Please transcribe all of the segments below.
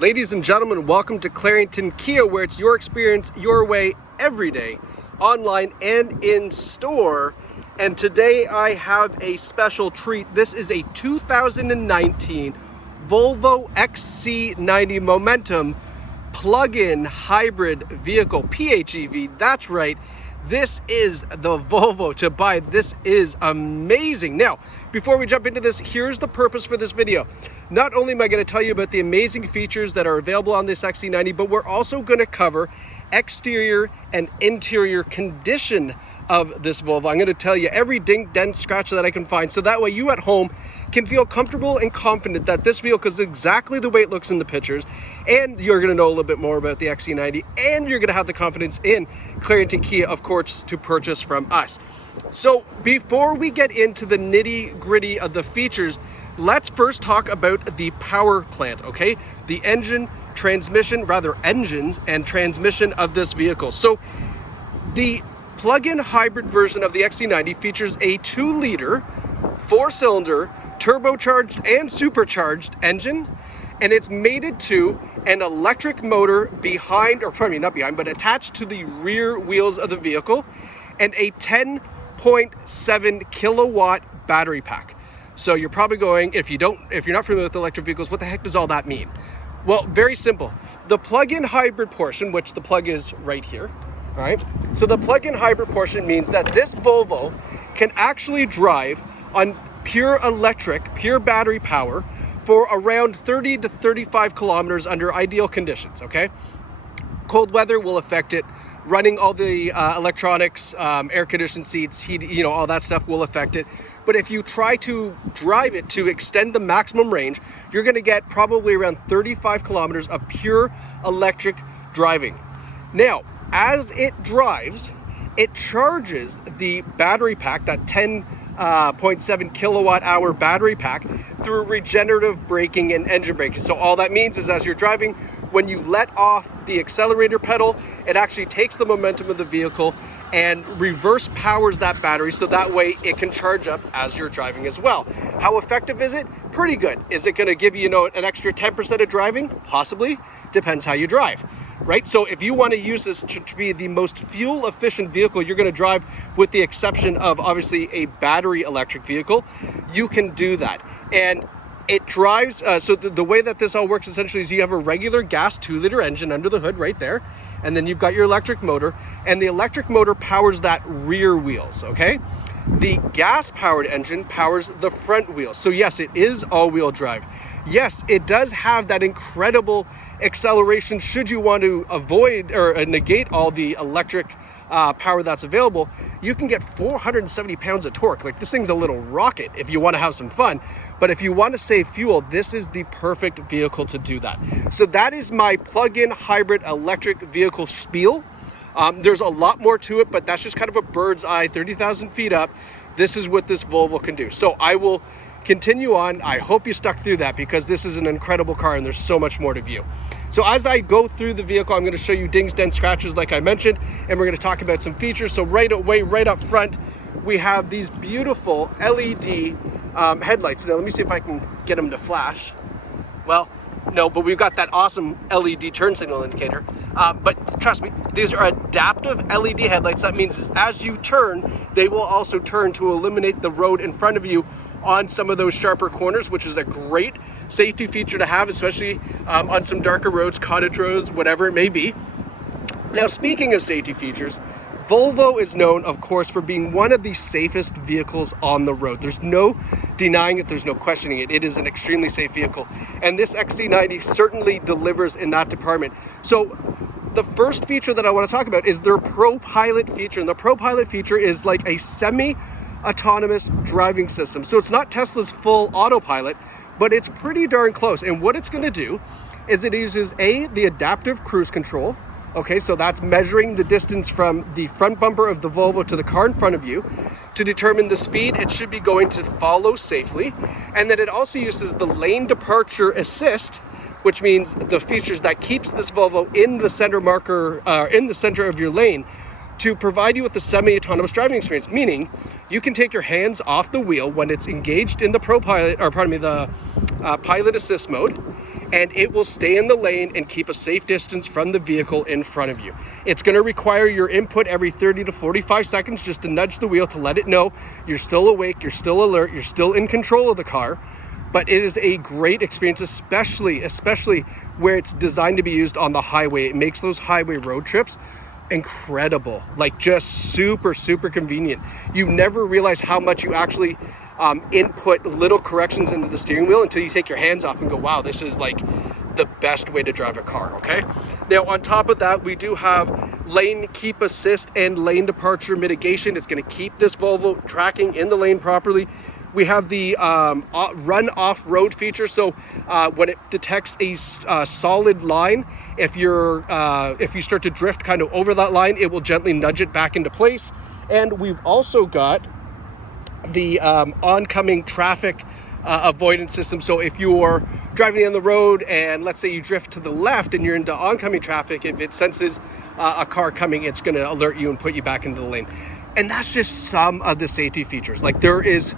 Ladies and gentlemen, welcome to Clarington Kia, where it's your experience, your way, every day, online and in store. And today I have a special treat. This is a 2019 Volvo XC90 Momentum Plug-In Hybrid vehicle, PHEV. That's right. This is the Volvo to buy. This is amazing. Now, before we jump into this, here's the purpose for this video. Not only am I going to tell you about the amazing features that are available on this XC90, but we're also going to cover exterior and interior condition of this Volvo. I'm going to tell you every ding, dent, scratch that I can find, so that way you at home can feel comfortable and confident that this vehicle is exactly the way it looks in the pictures, and you're going to know a little bit more about the XC90, and you're going to have the confidence in Clarington Kia, of course, to purchase from us. So before we get into the nitty-gritty of the features, let's first talk about the power plant, okay? The engines and transmission of this vehicle. So the plug-in hybrid version of the XC90 features a 2-liter, 4-cylinder, turbocharged and supercharged engine, and it's mated to an electric motor attached to the rear wheels of the vehicle, and a 10.7 kilowatt battery pack. So you're probably going, if you're not familiar with electric vehicles, what the heck does all that mean? Well, very simple. The plug-in hybrid portion, which the plug is right here, all right? So the plug-in hybrid portion means that this Volvo can actually drive on pure electric, pure battery power for around 30 to 35 kilometers under ideal conditions, okay? Cold weather will affect it. Running all the electronics, air-conditioned seats, heat, all that stuff will affect it. But if you try to drive it to extend the maximum range, you're gonna get probably around 35 kilometers of pure electric driving. Now, as it drives, it charges the battery pack, that 10.7 kilowatt hour battery pack, through regenerative braking and engine braking. So all that means is as you're driving, when you let off the accelerator pedal, it actually takes the momentum of the vehicle and reverse powers that battery, so that way it can charge up as you're driving as well. How effective is it? Pretty good. Is it going to give you, an extra 10% of driving? Possibly. Depends how you drive, right? So if you want to use this to be the most fuel efficient vehicle you're going to drive, with the exception of obviously a battery electric vehicle, you can do that. And it drives, so the way that this all works essentially is you have a regular gas 2-liter engine under the hood right there, and then you've got your electric motor, and the electric motor powers that rear wheels, okay? The gas-powered engine powers the front wheels. So yes, it is all-wheel drive. Yes, it does have that incredible acceleration should you want to avoid or negate all the electric power that's available. You can get 470 pounds of torque. Like, this thing's a little rocket if you want to have some fun. But if you want to save fuel, this is the perfect vehicle to do that. So that is my plug-in hybrid electric vehicle spiel. There's a lot more to it, but that's just kind of a bird's eye, 30,000 feet up. This is what this Volvo can do. So I will continue on. I hope you stuck through that, because this is an incredible car and there's so much more to view. So as I go through the vehicle, I'm going to show you dings, dents, scratches like I mentioned, and we're going to talk about some features. So right up front, we have these beautiful LED headlights. Now let me see if I can get them to flash. Well, no, but we've got that awesome LED turn signal indicator. But trust me, these are adaptive LED headlights. That means as you turn, they will also turn to eliminate the road in front of you on some of those sharper corners, which is a great safety feature to have, especially on some darker roads, cottage roads, whatever it may be. Now, speaking of safety features, Volvo is known, of course, for being one of the safest vehicles on the road. There's no denying it, there's no questioning it. It is an extremely safe vehicle, and this XC90 certainly delivers in that department. So the first feature that I want to talk about is their ProPilot feature, and the ProPilot feature is like a semi-autonomous driving system. So it's not Tesla's full autopilot, but it's pretty darn close. And what it's going to do is it uses the adaptive cruise control. Okay, so that's measuring the distance from the front bumper of the Volvo to the car in front of you to determine the speed it should be going to follow safely. And then it also uses the lane departure assist, which means the features that keeps this Volvo in the center marker, in the center of your lane, to provide you with a semi-autonomous driving experience, meaning you can take your hands off the wheel when it's engaged in the ProPilot, or pardon me, the Pilot Assist mode, and it will stay in the lane and keep a safe distance from the vehicle in front of you. It's going to require your input every 30 to 45 seconds just to nudge the wheel to let it know you're still awake, you're still alert, you're still in control of the car. But it is a great experience, especially where it's designed to be used on the highway. It makes those highway road trips incredible, like just super convenient. You never realize how much you actually input little corrections into the steering wheel until you take your hands off and go, wow, this is like the best way to drive a car. Okay, now on top of that, we do have lane keep assist and lane departure mitigation. It's going to keep this Volvo tracking in the lane properly. We have the run off-road feature, so when it detects a solid line, if you start to drift kind of over that line, it will gently nudge it back into place. And we've also got the oncoming traffic avoidance system. So if you're driving down the road and let's say you drift to the left and you're into oncoming traffic, if it senses a car coming, it's going to alert you and put you back into the lane. And that's just some of the safety features. Like, there is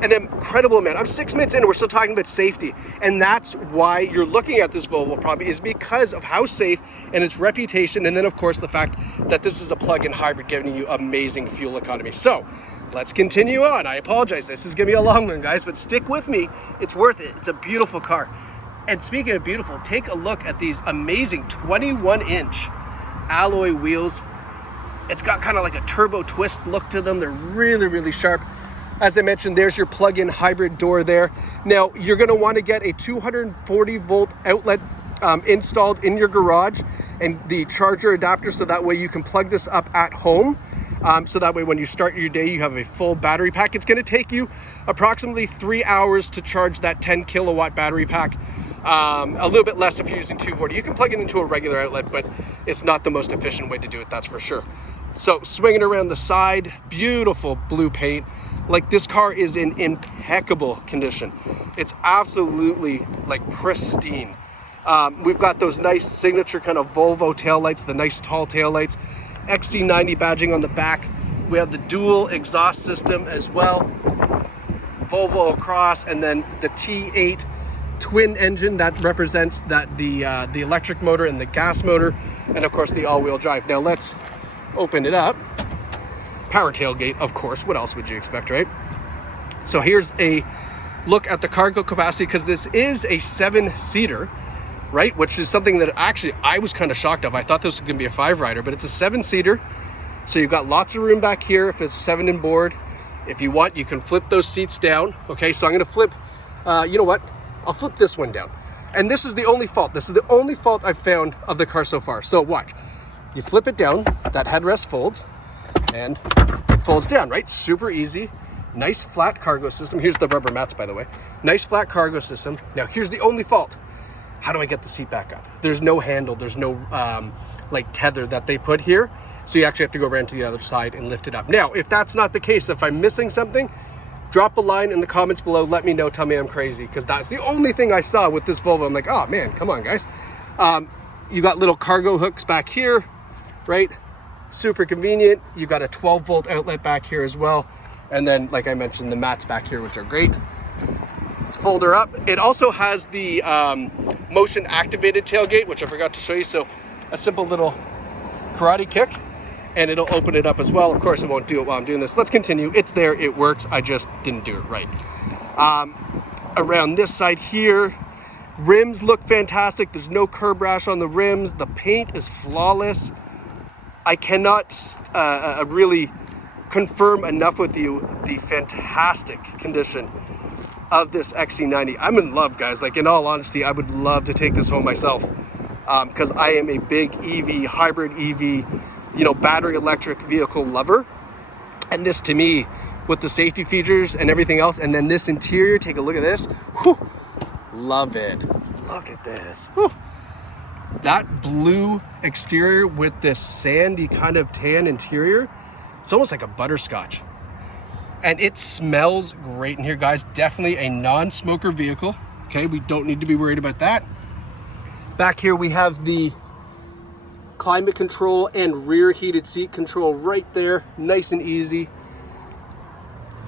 an incredible amount. I'm 6 minutes in and we're still talking about safety. And that's why you're looking at this Volvo probably, is because of how safe and its reputation. And then of course the fact that this is a plug-in hybrid giving you amazing fuel economy. So let's continue on. I apologize, this is gonna be a long one, guys, but stick with me. It's worth it. It's a beautiful car. And speaking of beautiful, take a look at these amazing 21-inch alloy wheels. It's got kind of like a turbo twist look to them. They're really sharp. As I mentioned, there's your plug-in hybrid door there. Now, you're going to want to get a 240 volt outlet installed in your garage and the charger adapter, so that way you can plug this up at home. So that way when you start your day, you have a full battery pack. It's going to take you approximately 3 hours to charge that 10 kilowatt battery pack. A little bit less if you're using 240. You can plug it into a regular outlet, but it's not the most efficient way to do it, that's for sure. So swinging around the side, beautiful blue paint. Like, this car is in impeccable condition. It's absolutely like pristine. We've got those nice signature kind of Volvo taillights, the nice tall taillights, XC90 badging on the back. We have the dual exhaust system as well, Volvo across, and then the T8 twin engine that represents that the electric motor and the gas motor, and of course the all-wheel drive. Now let's open it up. Power tailgate, of course. What else would you expect, right? So here's a look at the cargo capacity, because this is a 7-seater, right? Which is something that actually I was kind of shocked of. I thought this was going to be a 5-rider, but it's a 7-seater. So you've got lots of room back here if it's 7 and board. If you want, you can flip those seats down. Okay, so I'm going to flip, you know what? I'll flip this one down. And this is the only fault. This is the only fault I've found of the car so far. So watch. You flip it down, that headrest folds, and it folds down, right? Super easy. Nice flat cargo system. Here's the rubber mats, by the way. Nice flat cargo system. Now here's the only fault. How do I get the seat back up? There's no handle, there's no like tether that they put here. So you actually have to go around to the other side and lift it up. Now, if that's not the case, if I'm missing something, drop a line in the comments below. Let me know, tell me I'm crazy, because that's the only thing I saw with this Volvo. I'm like, oh man, come on guys. You got little cargo hooks back here, right? Super convenient. You've got a 12 volt outlet back here as well. And then, like I mentioned, the mats back here, which are great. Let's fold her up. It also has the motion activated tailgate, which I forgot to show you. So a simple little karate kick, and it'll open it up as well. Of course, it won't do it while I'm doing this. Let's continue. It's there, it works. I just didn't do it right. Around this side here, rims look fantastic. There's no curb rash on the rims. The paint is flawless. I cannot really confirm enough with you the fantastic condition of this XC90. I'm in love, guys. Like, in all honesty, I would love to take this home myself, because I am a big EV, hybrid EV, you know, battery electric vehicle lover. And this, to me, with the safety features and everything else, and then this interior, take a look at this. Whew, love it. Look at this. Whew. That blue exterior with this sandy kind of tan interior, it's almost like a butterscotch. And it smells great in here, guys. Definitely a non-smoker vehicle. Okay, we don't need to be worried about that. Back here we have the climate control and rear heated seat control right there. Nice and easy.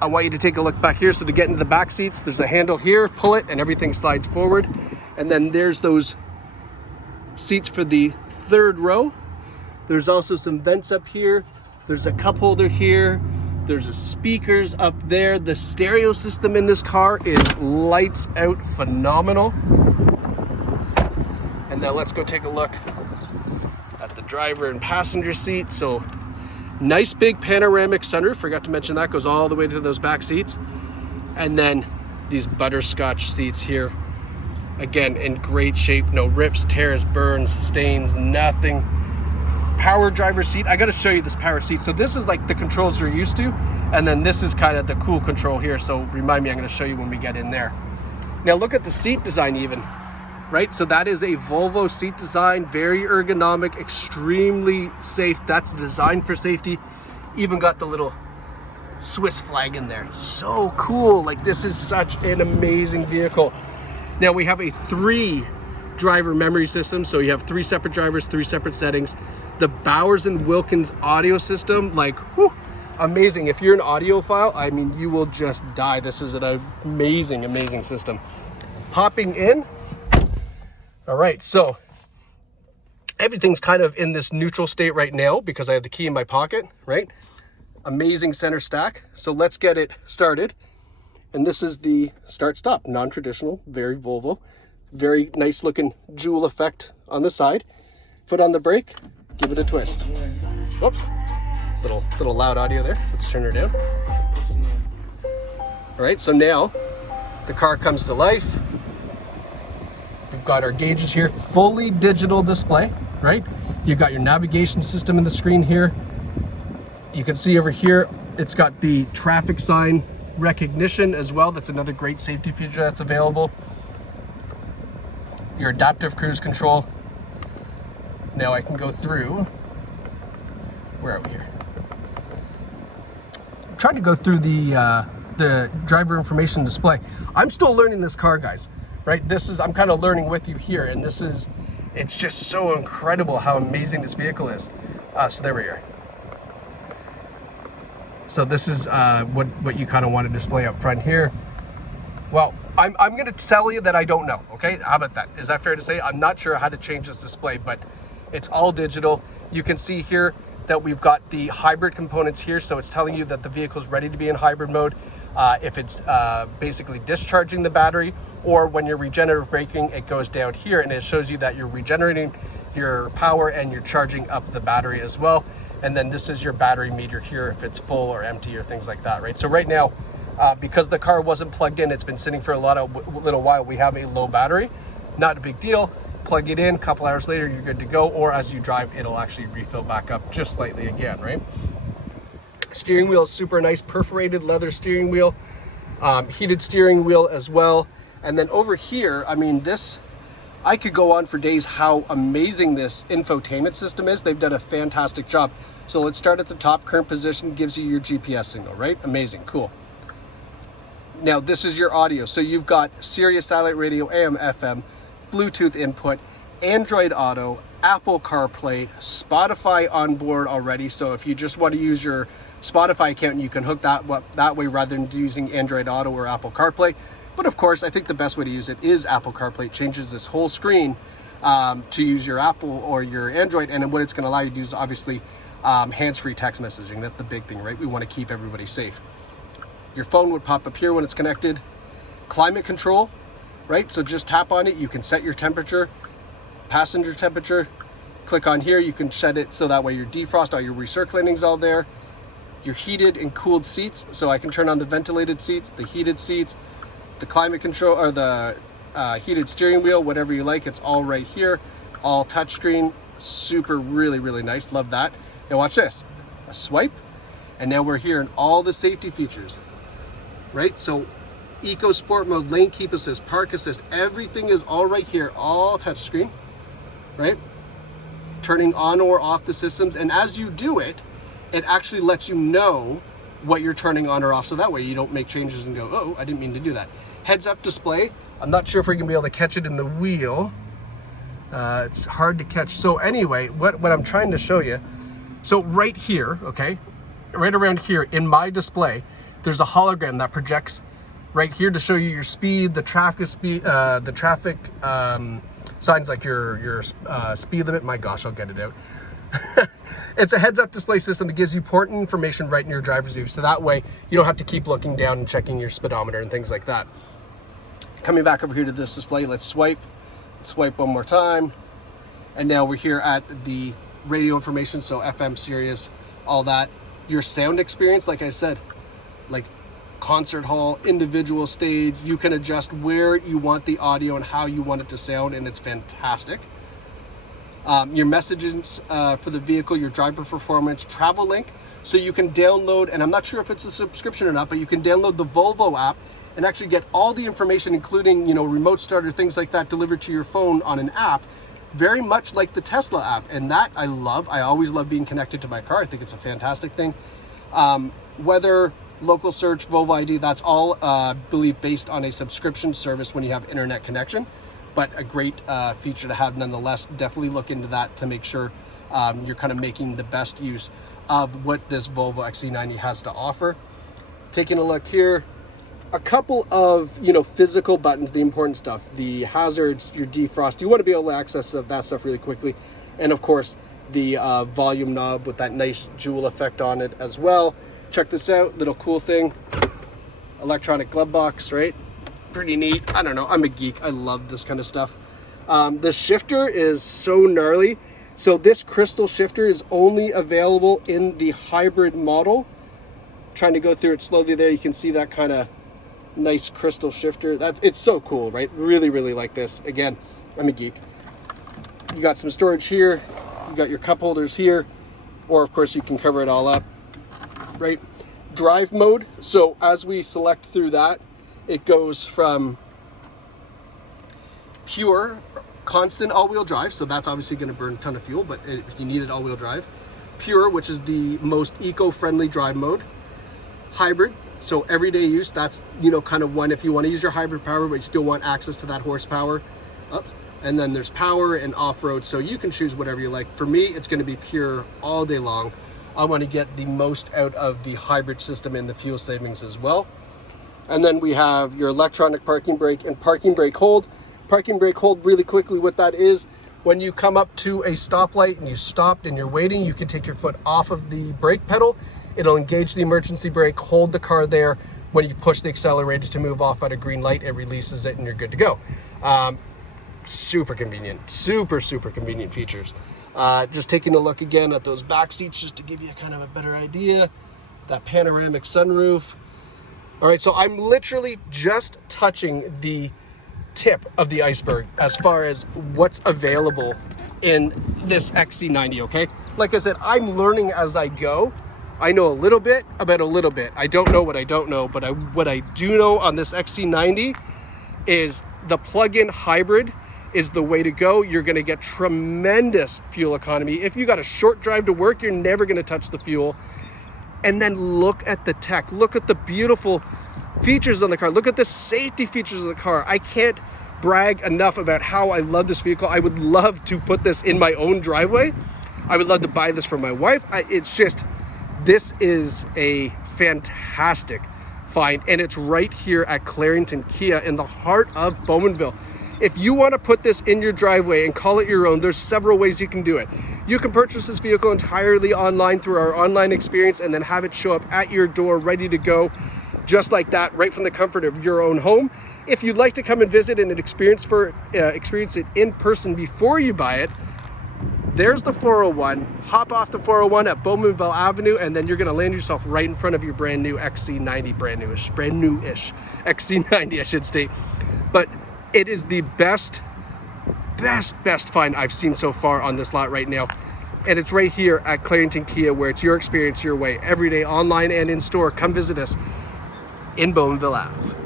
I want you to take a look back here. So to get into the back seats, there's a handle here, pull it, and everything slides forward. And then there's those seats for the third row. There's also some vents up here. There's a cup holder here. There's a speakers up there. The stereo system in this car is lights out phenomenal. And now let's go take a look at the driver and passenger seat. So nice big panoramic sunroof. Forgot to mention that goes all the way to those back seats. And then these butterscotch seats here. Again, in great shape. No rips, tears, burns, stains, nothing. Power driver seat. I got to show you this power seat. So this is like the controls you're used to, and then this is kind of the cool control here. So remind me, I'm going to show you when we get in there. Now look at the seat design even, right? So that is a Volvo seat design, very ergonomic, extremely safe. That's designed for safety. Even got the little Swiss flag in there. So cool. Like, this is such an amazing vehicle. Now we have a 3 driver memory system, so you have 3 separate drivers, 3 separate settings. The Bowers and Wilkins audio system, like, whew, amazing. If you're an audiophile, I mean, you will just die. This is an amazing, amazing system. Hopping in. All right, so everything's kind of in this neutral state right now because I have the key in my pocket, right? Amazing center stack. So let's get it started. And this is the start-stop, non-traditional, very Volvo. Very nice looking jewel effect on the side. Foot on the brake, give it a twist. Whoops, little loud audio there. Let's turn her down. All right, so now the car comes to life. We've got our gauges here, fully digital display, right? You've got your navigation system in the screen here. You can see over here, it's got the traffic sign recognition as well. That's another great safety feature that's available. Your adaptive cruise control. Now I can go through, where are we here? Try to go through the driver information display. I'm still learning this car, guys, right? I'm kind of learning with you here, and it's just so incredible how amazing this vehicle is. So there we are. So this is what you kind of want to display up front here. Well, I'm going to tell you that I don't know, okay? How about that? Is that fair to say? I'm not sure how to change this display, but it's all digital. You can see here that we've got the hybrid components here, so it's telling you that the vehicle is ready to be in hybrid mode. If it's basically discharging the battery, or when you're regenerative braking, it goes down here and it shows you that you're regenerating your power and you're charging up the battery as well. And then this is your battery meter here if it's full or empty or things like that, right? So right now, because the car wasn't plugged in, it's been sitting for a little while, we have a low battery. Not a big deal. Plug it in, a couple hours later, you're good to go. Or as you drive, it'll actually refill back up just slightly again, right? Steering wheel is super nice, perforated leather steering wheel, heated steering wheel as well. And then over here, I mean, I could go on for days how amazing this infotainment system is. They've done a fantastic job. So let's start at the top. Current position gives you your GPS signal, right? Amazing, cool. Now this is your audio. So you've got Sirius satellite radio, AM, FM, Bluetooth input, Android Auto, Apple CarPlay, Spotify on board already. So if you just want to use your Spotify account, you can hook that way rather than using Android Auto or Apple CarPlay. But of course, I think the best way to use it is Apple CarPlay. It changes this whole screen to use your Apple or your Android. And what it's going to allow you to do is obviously hands-free text messaging. That's the big thing, right? We want to keep everybody safe. Your phone would pop up here when it's connected. Climate control, right? So just tap on it. You can set your temperature, passenger temperature. Click on here. You can set it so that way your defrost, all your recirculating is all there. Your heated and cooled seats. So I can turn on the ventilated seats, the heated seats, the climate control, or the heated steering wheel, whatever you like. It's all right here. All touchscreen. Super, really, really nice. Love that. Now watch this. A swipe. And now we're here in all the safety features. Right? So Eco Sport mode, lane keep assist, park assist, everything is all right here, all touchscreen, right? Turning on or off the systems. And as you do it, it actually lets you know what you're turning on or off. So that way you don't make changes and go, oh, I didn't mean to do that. Heads up display. I'm not sure if we're gonna be able to catch it in the wheel. It's hard to catch. So anyway, what I'm trying to show you, so right here, okay, right around here in my display, there's a hologram that projects right here to show you your speed, the traffic speed, the traffic signs like your speed limit. My gosh, I'll get it out. It's a heads-up display system that gives you important information right in your driver's view, so that way you don't have to keep looking down and checking your speedometer and things like that. Coming back over here to this display, let's swipe one more time, and now we're here at the radio information, so FM, Sirius, all that. Your sound experience, like I said, like concert hall, individual stage, you can adjust where you want the audio and how you want it to sound, and it's fantastic. Your messages for the vehicle, your driver performance, travel link, so you can download, and I'm not sure if it's a subscription or not, but you can download the Volvo app and actually get all the information, including, you know, remote starter, things like that, delivered to your phone on an app, very much like the Tesla app. And that I love. I always love being connected to my car. I think it's a fantastic thing. Weather, local search, Volvo ID, that's all, I believe, based on a subscription service when you have internet connection. But a great feature to have nonetheless. Definitely look into that to make sure you're kind of making the best use of what this Volvo XC90 has to offer. Taking a look here, a couple of, you know, physical buttons, the important stuff, the hazards, your defrost. You want to be able to access that stuff really quickly. And of course, the volume knob with that nice jewel effect on it as well. Check this out, little cool thing, electronic glove box, right? Pretty neat. I don't know, I'm a geek. I love this kind of stuff. The shifter is so gnarly. So this crystal shifter is only available in the hybrid model. Trying to go through it slowly there. You can see that kind of nice crystal shifter. It's so cool, right? Really, really like this. Again, I'm a geek. You got some storage here. You got your cup holders here. Or of course you can cover it all up, right? Drive mode. So as we select through that, it goes from pure, constant all-wheel drive, so that's obviously going to burn a ton of fuel, but if you needed all-wheel drive. Pure, which is the most eco-friendly drive mode. Hybrid, so everyday use, that's, you know, kind of one if you want to use your hybrid power, but you still want access to that horsepower. And then there's power and off-road, so you can choose whatever you like. For me, it's going to be pure all day long. I want to get the most out of the hybrid system and the fuel savings as well. And then we have your electronic parking brake and parking brake hold. Parking brake hold, really quickly, what that is, when you come up to a stoplight and you stopped and you're waiting, you can take your foot off of the brake pedal. It'll engage the emergency brake, hold the car there. When you push the accelerator to move off at a green light, it releases it and you're good to go. Super convenient, super convenient features. Just taking a look again at those back seats just to give you kind of a better idea. That panoramic sunroof. All right, so I'm literally just touching the tip of the iceberg as far as what's available in this XC90, okay? Like I said, I'm learning as I go. I know a little bit about a little bit. I don't know what I don't know, but what I do know on this XC90 is the plug-in hybrid is the way to go. You're gonna get tremendous fuel economy. If you got a short drive to work, you're never gonna touch the fuel. And then look at the tech. Look at the beautiful features on the car. Look at the safety features of the car. I can't brag enough about how I love this vehicle. I would love to put this in my own driveway. I would love to buy this for my wife. It's just, this is a fantastic find, and it's right here at Clarington Kia in the heart of Bowmanville. If you want to put this in your driveway and call it your own, there's several ways you can do it. You can purchase this vehicle entirely online through our online experience and then have it show up at your door ready to go, just like that, right from the comfort of your own home. If you'd like to come and visit and experience it in person before you buy it, there's the 401. Hop off the 401 at Bowmanville Avenue, and then you're going to land yourself right in front of your brand new XC90, brand newish XC90, I should state. But it is the best find I've seen so far on this lot right now. And it's right here at Clarington Kia, where it's your experience your way, every day, online and in store. Come visit us in Bowmanville Ave.